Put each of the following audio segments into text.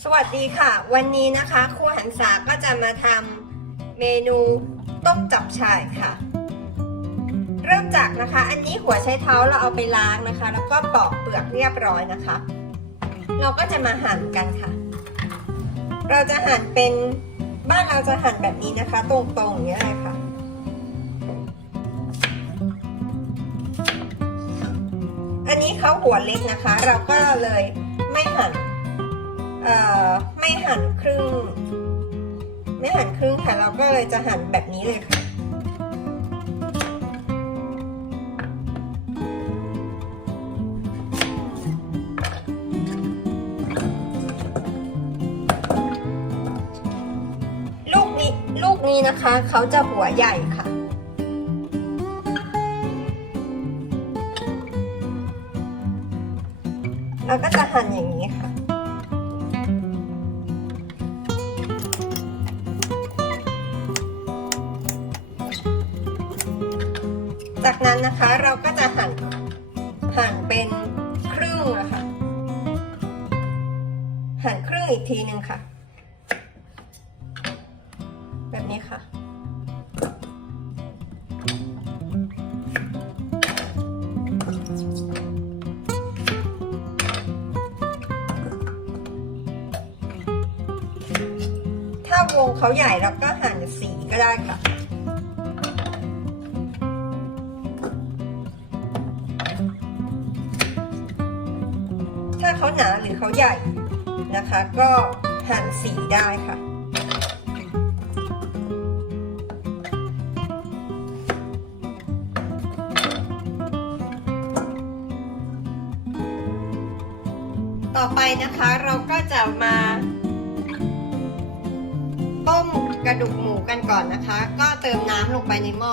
สวัสดีค่ะ วันนี้นะคะครูหันษาก็จะมาทำเมนูต้มจับฉ่ายค่ะ เริ่มจากนะคะ อันนี้หัวใช้เท้าเราเอาไปล้างนะคะ แล้วก็ปอกเปลือกเรียบร้อยนะคะ เราก็จะมาหั่นกันค่ะ เราจะหั่นเป็นบ้านเราจะหั่นแบบนี้นะคะ ตรงๆอย่างนี้เลยค่ะอันนี้เขาหัวเล็กนะคะ เราก็เลยไม่หั่น ไม่หั่นครึ่ง ไม่หั่นครึ่งค่ะเราก็เลยจะหั่นแบบนี้เลยค่ะลูกนี้ลูกนี้นะคะเขาจะหัวใหญ่ค่ะเราก็จะหั่นอย่างนี้ค่ะ จากนั้นนะคะเราก็จะหั่นหั่นเป็นครึ่งอะคะหั่นครึ่งอีกทีหนึ่งค่ะ แบบนี้ค่ะ ถ้าวงเขาใหญ่เราก็หั่นสีก็ได้ค่ะ เขาหนาหรือเขาใหญ่นะคะ ก็หั่นสีได้ค่ะ ต่อไปนะคะเราก็จะมาต้มกระดูกหมูกันก่อนนะคะ ก็เติมน้ำลงไปในหม้อ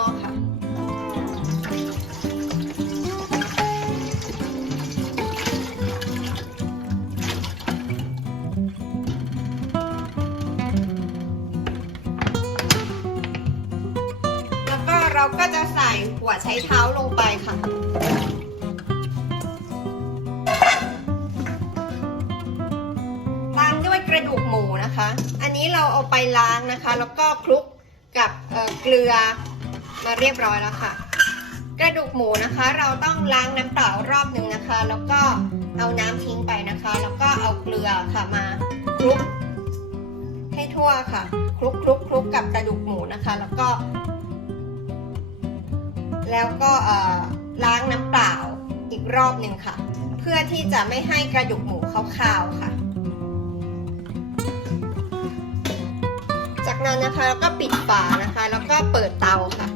เราก็จะใส่หัวไชเท้าลงไปค่ะ ตามด้วยกระดูกหมูนะคะ อันนี้เราเอาไปล้างนะคะ แล้วก็คลุกกับเเกลือมาเรียบร้อยแล้วค่ะ กระดูกหมูนะคะ เราต้องล้างน้ำเปล่ารอบหนึ่งนะคะ แล้วก็เอาน้ำทิ้งไปนะคะ แล้วก็เอาเกลือค่ะมาคลุกให้ทั่วค่ะคลุกคลุกคลุกกับกระดูกหมูนะคะ แล้วก็ แล้วก็ล้างน้ำเปล่าอีกรอบหนึ่งค่ะ เพื่อที่จะไม่ให้กระดูกหมูเขาคาวค่ะ จากนั้นนะคะแล้วก็ปิดฝานะคะ แล้วก็เปิดเตาค่ะ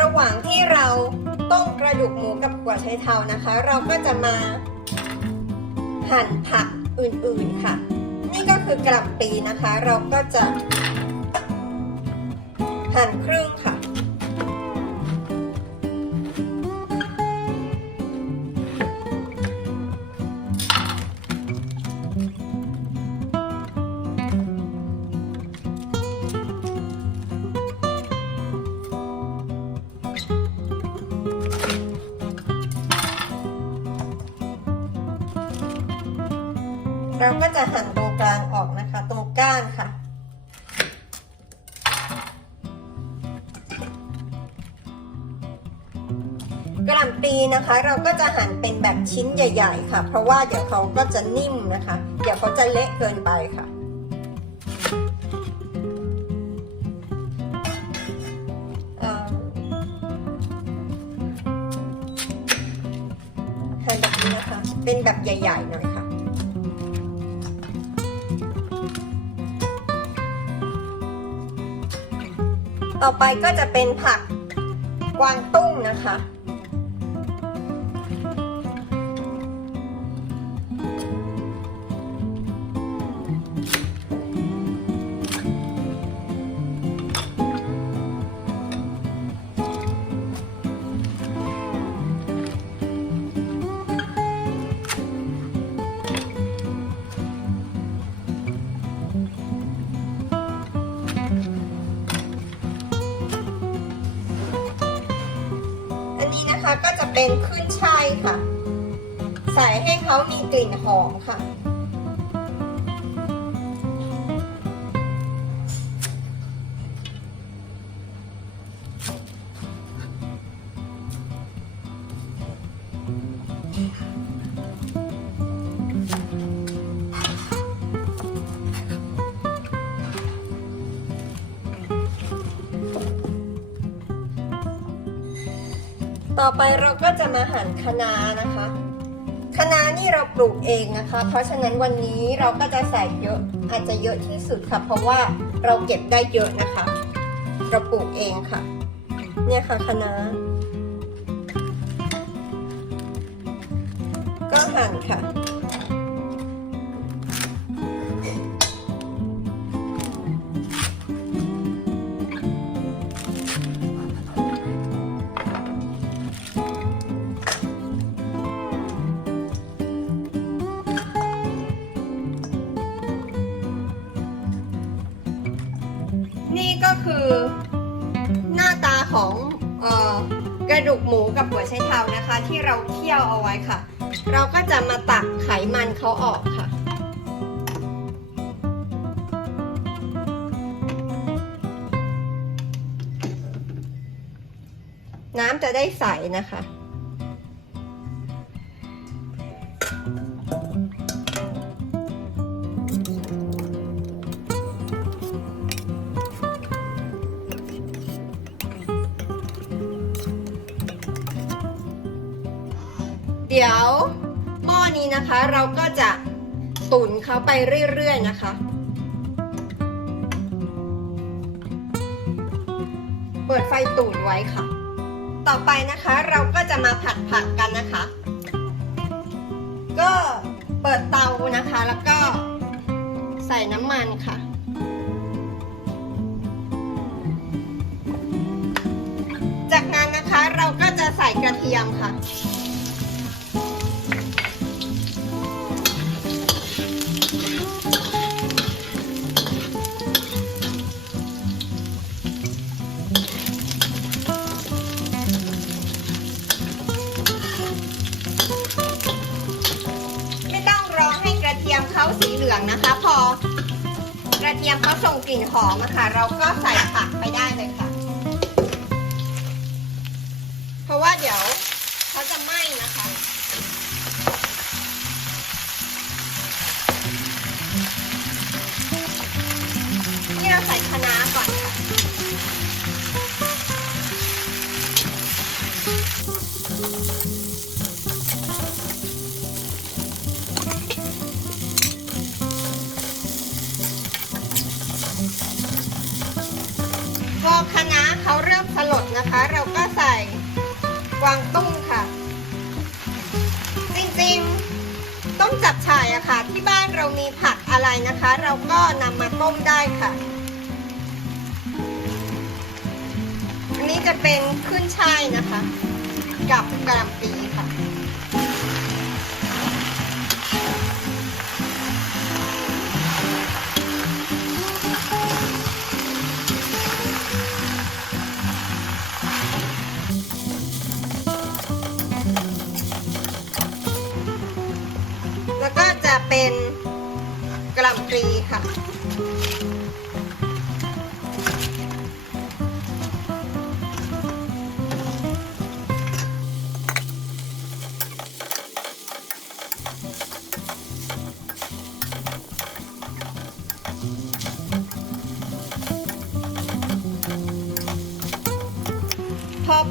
ระหว่างที่เราต้มกระดูกหมูกับหัวไชเท้านะคะ เราก็จะมาหั่นผักอื่นๆค่ะ นี่ก็คือกระหล่ำปีนะคะ เราก็จะ หั่นครึ่งค่ะ เราก็จะหั่น เราก็จะหั่นเป็นแบบชิ้นใหญ่ ๆ ค่ะ เพราะว่าเดี๋ยวเขาก็จะนิ่มนะคะ เดี๋ยวเขาจะเละเกินไปค่ะหั่นแบบนี้นะคะ เป็นแบบใหญ่ ๆ หน่อยค่ะต่อไปก็จะเป็นผักกวางตุ้งนะคะ เป็นขึ้นช่ายค่ะใส่ส่ให้เขามีกลิ่นหอมค่ะ ต่อไปเราก็จะมาหั่นคะน้านะคะคะน้านี่เราปลูกเองนะคะ เพราะฉะนั้นวันนี้เราก็จะใส่เยอะอาจจะเยอะที่สุดค่ะ เพราะว่าเราเก็บได้เยอะนะคะ เราปลูกเองค่ะ เนี่ยค่ะคะน้าก็หั่นค่ะ นะคะที่เราเคี่ยวเอาไว้ค่ะ เราก็จะมาตักไขมันเขาออกค่ะ น้ำจะได้ใสนะคะ เราก็จะตุ๋นเขาไปเรื่อยๆนะคะ เปิดไฟตุ๋นไว้ค่ะ ต่อไปนะคะเราก็จะมาผัดผักกันนะคะ ก็เปิดเตานะคะ แล้วก็ใส่น้ำมันค่ะจากนั้นนะคะเราก็จะใส่กระเทียมค่ะ ยมเขาส่งกลิ่นหอมอะค่ะ เราก็ใส่ผักไป นะคะ เราก็นำมาต้มได้ค่ะ อันนี้จะเป็นขึ้นช่ายนะคะ กับกระลำปี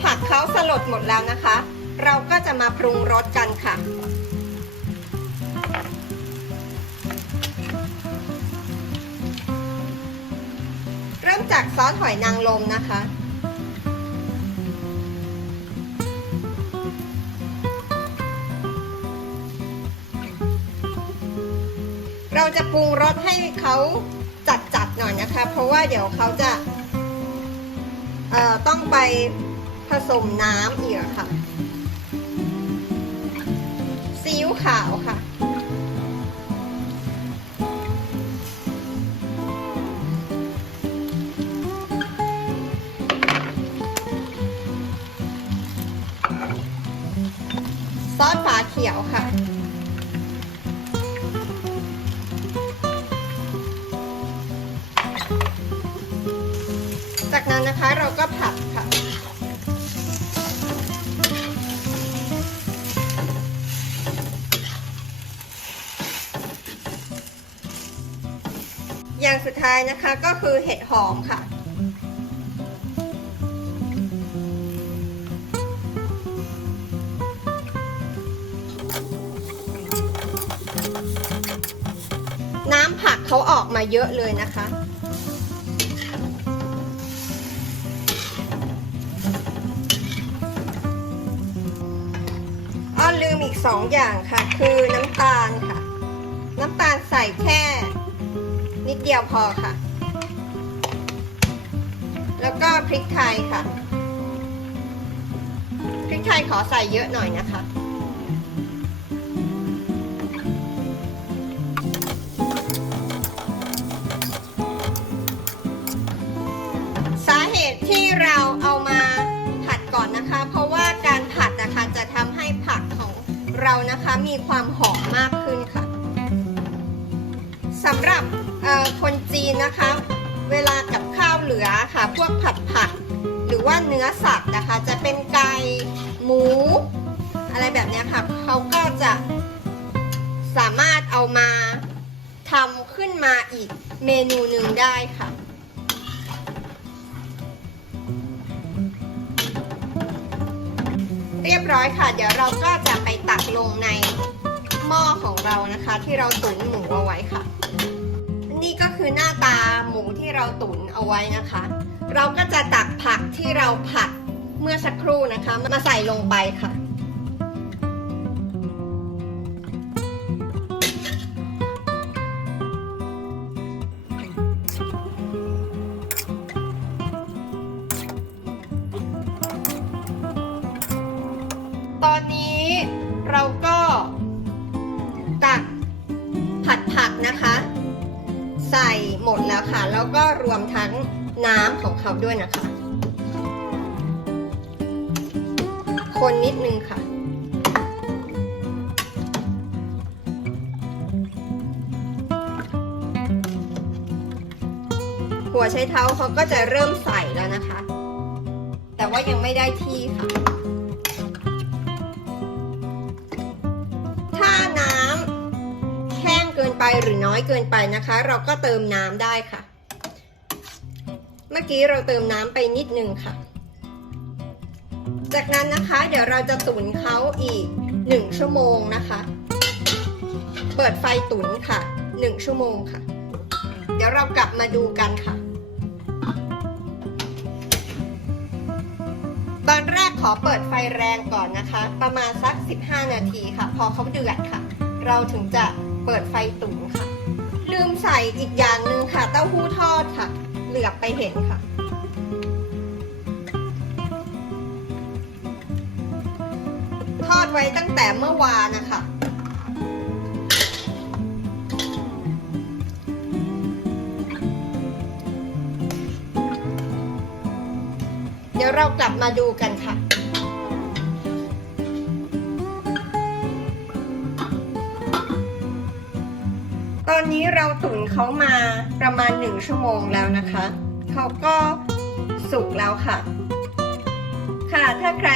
ผักเขาสลดหมดแล้วนะคะ เราก็จะมาปรุงรสกันค่ะ เริ่มจากซอสหอยนางรมนะคะเราจะปรุงรสให้เขาจัดๆหน่อยนะคะ เพราะว่าเดี๋ยวเขาจะเอ่อต้องไป ผสมน้ำอีกค่ะซีอิ๊วขาวค่ะ ซอสฝาเขียวค่ะ ท้ายนะคะก็คือเห็ดหอมค่ะ น้ำผักเขาออกมาเยอะเลยนะคะอ้อลืมอีกสองอย่างค่ะ คือน้ำตาลค่ะ น้ำตาลใส่แค่ ดเดียวพอค่ะ แล้วก็พริกไทยค่ะ พริกไทยขอใส่เยอะหน่อยนะคะสาเหตุที่เราเอามาผัดก่อนนะคะ เพราะว่าการผัดนะคะจะทำให้ผักของเรานะคะมีความหอมมากขึ้นค่ะสำหรับ คนจีนนะคะ เวลากับข้าวเหลือค่ะ พวกผัดผัดหรือว่าเนื้อสัตว์นะคะ จะเป็นไก่หมู อะไรแบบนี้ค่ะเขาก็จะสามารถเอามาทำขึ้นมาอีกเมนูหนึ่งได้ค่ะเรียบร้อยค่ะ เดี๋ยวเราก็จะไปตักลงในหม้อของเรานะคะ ที่เราตุ๋นหมูเอาไว้ค่ะ นี่ก็คือหน้าตาหมูที่เราตุ๋นเอาไว้นะคะ เราก็จะตักผักที่เราผัดเมื่อสักครู่นะคะ มาใส่ลงไปค่ะ ตอนนี้เราก็ แล้วค่ะ แล้วก็รวมทั้งน้ำของเขาด้วยนะคะ คนนิดนึงค่ะ หัวใช้เท้าเขาก็จะเริ่มใส่แล้วนะคะ แต่ว่ายังไม่ได้ที่ ห้งเกินไปหรือน้อยเกินไปนะคะ เราก็เติมน้ำได้ค่ะ เมื่อกี้เราเติมน้ำไปนิดนึงค่ะ จากนั้นนะคะเดี๋ยวเราจะตุ๋นเขาอีก 1 ชั่วโมงนะคะ เปิดไฟตุ๋นค่ะ 1 ชั่วโมงค่ะ เดี๋ยวเรากลับมาดูกันค่ะตอนแรกขอเปิดไฟแรงก่อนนะคะ ประมาณสัก 15 นาทีค่ะ พอเขาเดือดค่ะ เราถึงจะ เปิดไฟตุ๋นค่ะ ลืมใส่อีกอย่างหนึ่งค่ะ เต้าหู้ทอดค่ะ เหลือบไปเห็นค่ะ ทอดไว้ตั้งแต่เมื่อวานนะคะเดี๋ยวเรากลับมาดูกันค่ะ เราตุ๋นเขามาประมาณหนึ่งชั่วโมงแล้วนะคะ เขาก็สุกแล้วค่ะ ค่ะ ถ้าใคร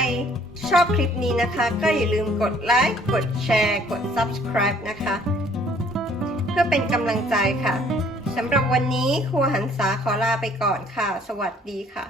ชอบคลิปนี้นะคะ ก็อย่าลืมกดไลค์ กดแชร์ กด subscribe นะคะ เพื่อเป็นกำลังใจค่ะสำหรับวันนี้ครูหันษาขอลาไปก่อนค่ะ สวัสดีค่ะ